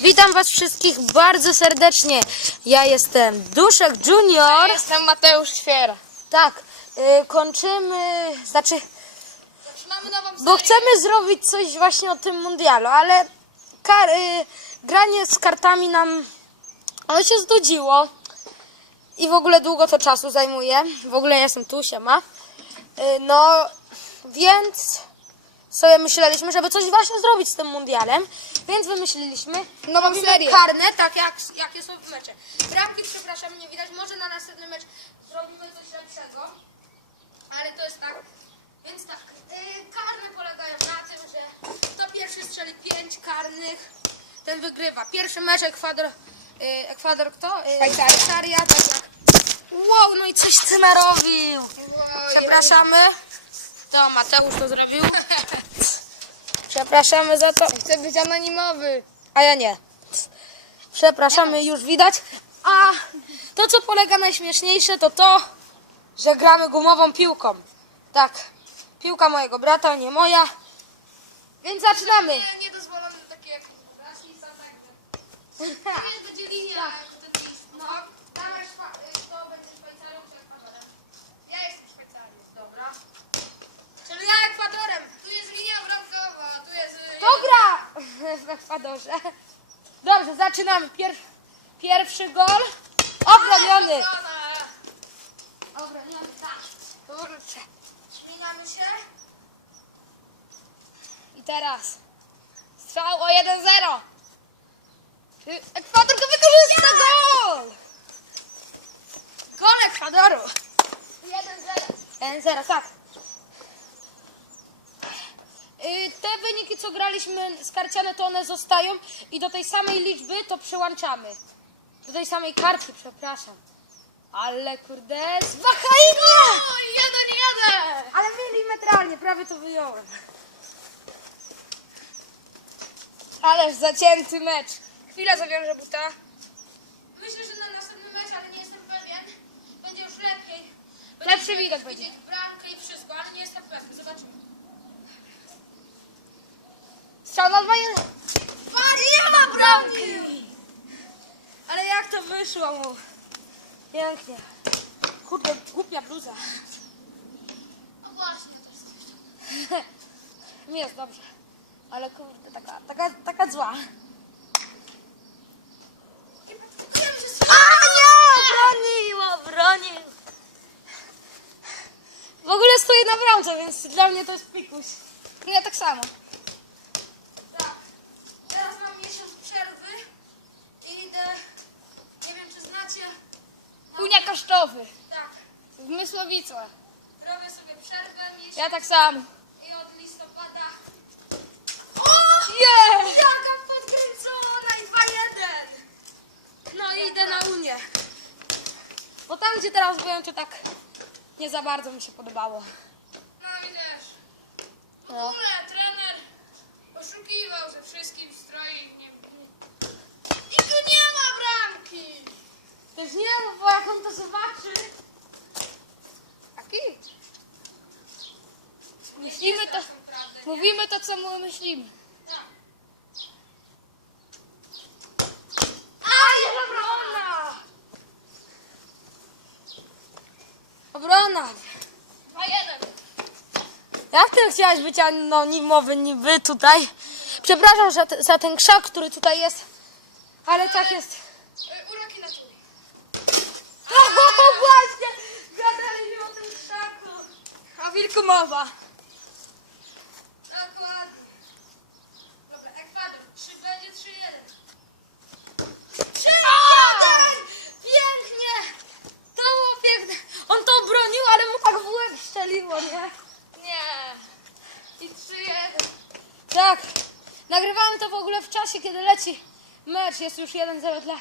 Witam was wszystkich bardzo serdecznie. Ja jestem Duszek Junior. Jestem Mateusz Świera. Tak, y, kończymy, znaczy, Zaczynamy nową serię. bo chcemy zrobić coś właśnie o tym mundialu, ale kar, y, granie z kartami nam, ono się znudziło i w ogóle długo to czasu zajmuje. W ogóle ja jestem tu, siema. Y, no, więc sobie myśleliśmy, żeby coś właśnie zrobić z tym mundialem, więc wymyśliliśmy Nową robimy serię. karne, tak jak, jakie są w mecze. Bramki, przepraszam, nie widać, może na następny mecz zrobimy coś lepszego, ale to jest tak, więc tak, yy, karne polegają na tym, że kto pierwszy strzeli pięć karnych, ten wygrywa. Pierwszy mecz Ekwador, yy, Ekwador kto? Yy, Szwajcaria. Szwajcaria, tak jak. Wow, no i coś ty narobił. Przepraszamy. To Mateusz to zrobił. Przepraszamy za to. Chcę być anonimowy. A ja nie. Przepraszamy, już widać. A to, co polega najśmieszniejsze, to to, że gramy gumową piłką. Tak, piłka mojego brata, nie moja. Więc zaczynamy. Nie, niedozwolone takie jak rasista, tak. Nie, będzie linia. wtedy jest- No, y, kto będzie czy Ekwadorem? Ja jestem Szwajcarią. Dobra. Czyli ja Ekwadorem. Tu jest linia bramkowa, tu jest... y, To gra w Ekwadorze. Dobrze, zaczynamy. Pier pierwszy gol. Obroniony. Obroniony, tak. Kurczę. Wspinamy się. I teraz. Strzał o 1-0. Y, Ekwador to wykorzysta gol! Gol Ekwadoru. 1-0. 1-0, tak. Y, Te wyniki, co graliśmy skarciane, to one zostają i do tej samej liczby to przyłączamy. Do tej samej kartki, przepraszam. Ale kurde, zwachajnie! Oj, jeden, jeden! Ale milimetralnie, prawie to wyjąłem. Ależ zacięty mecz. Chwila zawiążę buta. Myślę, że na następny mecz, ale nie jestem pewien, będzie już lepiej. Lepszy widok będzie. bramkę i wszystko, ale nie jestem pewien. Zobaczymy. Strzał na 2-1. Nie ma bramki! Ale jak to wyszło mu? Pięknie. Kurde, głupia bluza. No właśnie, to jest Mi jest dobrze. Ale kurde, taka, taka, taka zła. A nie! Obronił, obronił. W ogóle stoję na bramce, więc dla mnie to jest pikuś. Ja tak samo. Tak. Teraz mam miesiąc przerwy i idę, nie wiem czy znacie, Unia Kosztowy. tak, W Mysłowicach. robię sobie przerwę miesiąc Ja tak samo. i od listopada... Yeah! Jaka podkręcona i 2-1! No i idę na Unię. Bo tam, gdzie teraz byłem, to tak nie za bardzo mi się podobało. No i też. W No. ogóle trener oszukiwał, że wszystkim stroi. Nie... I tu nie ma bramki! Nie, bo jak on to zobaczy... Taki? Myślimy to, mówimy to, co my myślimy. A, jest obrona! Obrona! 2-1. Jak ty chciałaś być anonimowy niby tutaj? Przepraszam za, za ten krzak, który tutaj jest, ale tak jest. Y, Uroki natury. O, właśnie! Gadaliśmy o tym krzaku. O wilku mowa. Dokładnie. Dobra, Ekwador. 3 będzie 3-1. 3 Pięknie! To było piękne. On to obronił, ale mu tak w łeb strzeliło, nie? Nie. I 3-1. Tak. Nagrywamy to w ogóle w czasie, kiedy leci mecz. Jest już 1-0 dla...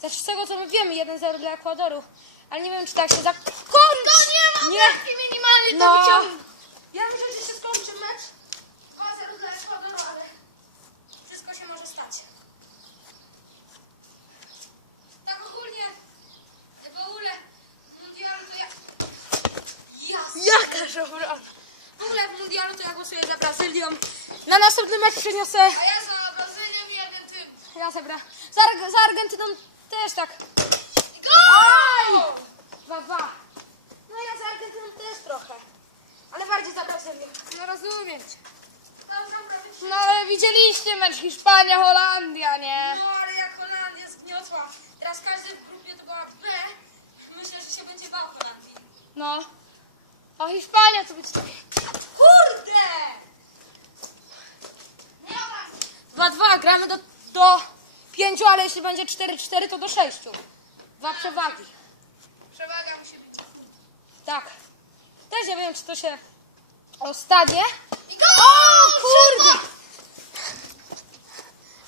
Znaczy z tego co my wiemy, 1-0 dla Ekwadoru. Ale nie wiem, czy tak się zakończy. To nie ma Nie. Do No. wyciągnięcia. Ja myślę, że się skończy mecz 2-0 dla Ekwadoru, ale wszystko się może stać. Tak ogólnie, w ogóle mundialu to ja... Jasne. Jakaż obrona. W ogóle w mundialu to ja głosuję za Brazylią. Na następny mecz przyniosę... A ja za Brazylią jeden typ. Ja Ja zabra. Za, za Argentyną też tak. Gol! Dwa, dwa. No ja za Argentyną też trochę. Ale bardziej za Brazylią. No rozumiem cię. No ale widzieliście mecz Hiszpania, Holandia, nie? No ale jak Holandia zgniotła. Teraz każdy w grupie to była B. Myślę, że się będzie bał Holandii. No. A Hiszpania to być takie. Kurde! Nie 2-2, gramy do, do 5, ale jeśli będzie 4-4 to do 6. Dwa przewagi. Tak. Też nie wiem, czy to się ostanie. O kurde!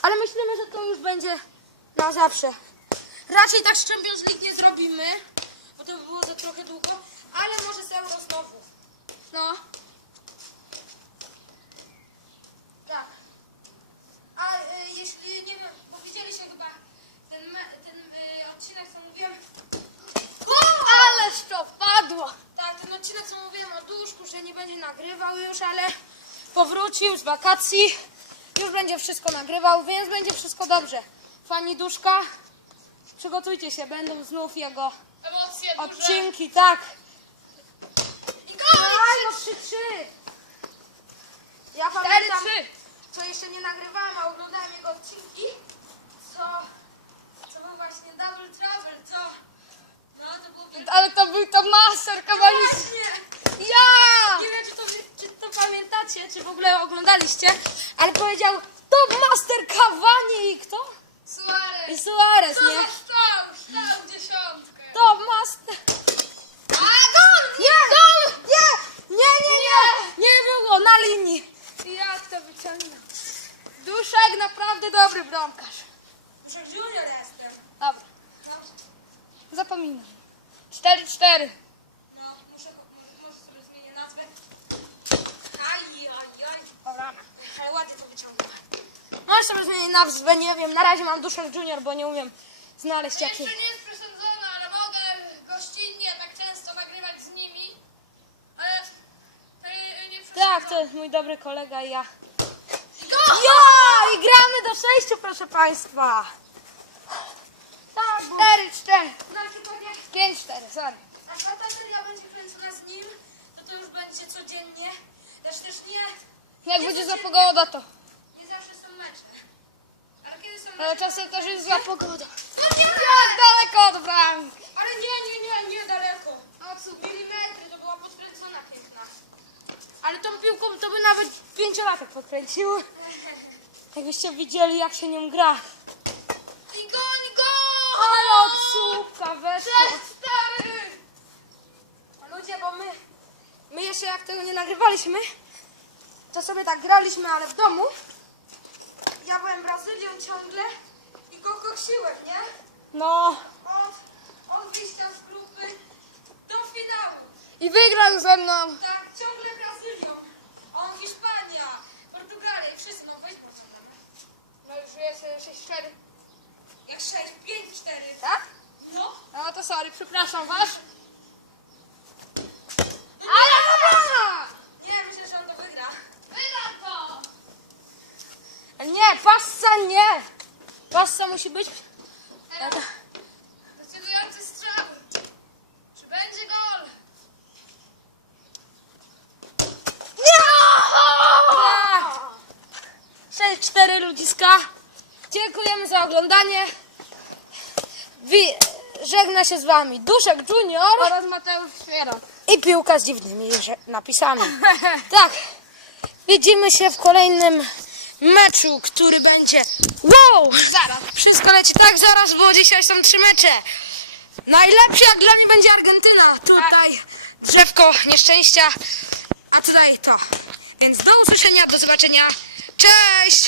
Ale myślimy, że to już będzie na zawsze. Raczej tak z Champions League nie zrobimy, bo to by było za trochę długo, ale może z Euro znowu. No. Tak. A y, jeśli nie wiem, bo widzieliście chyba ten, me, ten y, odcinek, co mówiłem. Ależ to padło! Tak, ten odcinek, co mówiłem o duszku, że nie będzie nagrywał już, ale powrócił z wakacji. Już będzie wszystko nagrywał, więc będzie wszystko dobrze. Fani duszka, przygotujcie się, będą znów jego Emocje duże. odcinki, tak. I gol! Aj, no 3-3. Ja pamiętam, 4-3. co jeszcze nie nagrywałem, a oglądałem jego odcinki, co, co był właśnie Double Trouble, co... No, to wielkie- Ale to był to master kawalis. Właśnie! Ja! Nie wiem, czy to, czy to czy w ogóle oglądaliście, ale powiedział to Master Cavani i kto? I Suarez. Suarez, Co nie? za stał? Stał dziesiątkę. To Master... A gol! Nie! Gol! Nie! Nie, nie, nie! Nie było na linii. Jak to wyciągnął? Duszek naprawdę dobry bramkarz. Junior jestem. Dobra. Zapominam. 4-4. No, muszę, może sobie zmienię nazwę. Aj, aj, aj. Ale ładnie to wyciągnąłem. Może sobie zmienię nazwę, nie wiem. Na razie mam Duszek Junior, bo nie umiem znaleźć Jeszcze jakiej. nie jest przesądzona, ale mogę gościnnie tak często nagrywać z nimi. Ale to nie, nie. Tak, to jest mój dobry kolega i ja. Ja! I gramy do sześciu, proszę Państwa. Tak, bo 4-4. na przykład jak 5-4, sorry. na przykład ta seria będzie kręcona z nim, to to już będzie codziennie. Znaczy też nie, Jak będzie za pogoda to. nie zawsze są mecze. Ale kiedy są Ale mecze, czasem też jest zła pogoda. No nie! Jak daleko od bramki. Ale nie, nie, nie, nie daleko. No co, milimetry, to była podkręcona piękna. Ale tą piłką to by nawet pięciolatek podkręcił. Jakbyście widzieli, jak się nią gra. I gol, i gol! Ale od słupka weszło. 4 Ludzie, bo my, my jeszcze jak tego nie nagrywaliśmy, to sobie tak graliśmy, ale w domu. Ja byłem Brazylią ciągle i go koksiłem, nie? No. Od, od wyjścia z grupy do finału. I wygrał ze mną. Tak, ciągle Brazylią. A on Hiszpania, Portugalia i wszyscy. No weź porozmawiamy. No już jest 6-4. Jak 6, 5, 4. Tak? No. No to sorry, przepraszam was. Ale zabrana! Nie, myślę, że on to wygra. Wygra to! Nie, passa nie. Passa musi być. Teraz Decydujący strzał. Czy będzie gol? Tak. 6-4 ludziska. Dziękujemy za oglądanie. Wi- żegna się z wami Duszek Junior Oraz Mateusz Świerok. i piłka z dziwnymi że- napisami. Tak. Widzimy się w kolejnym meczu, który będzie. Wow! Zaraz. Wszystko leci tak zaraz, bo dzisiaj są trzy mecze. Najlepszy jak dla mnie będzie Argentyna. Tutaj drzewko nieszczęścia, a tutaj to. Więc do usłyszenia, do zobaczenia. Cześć!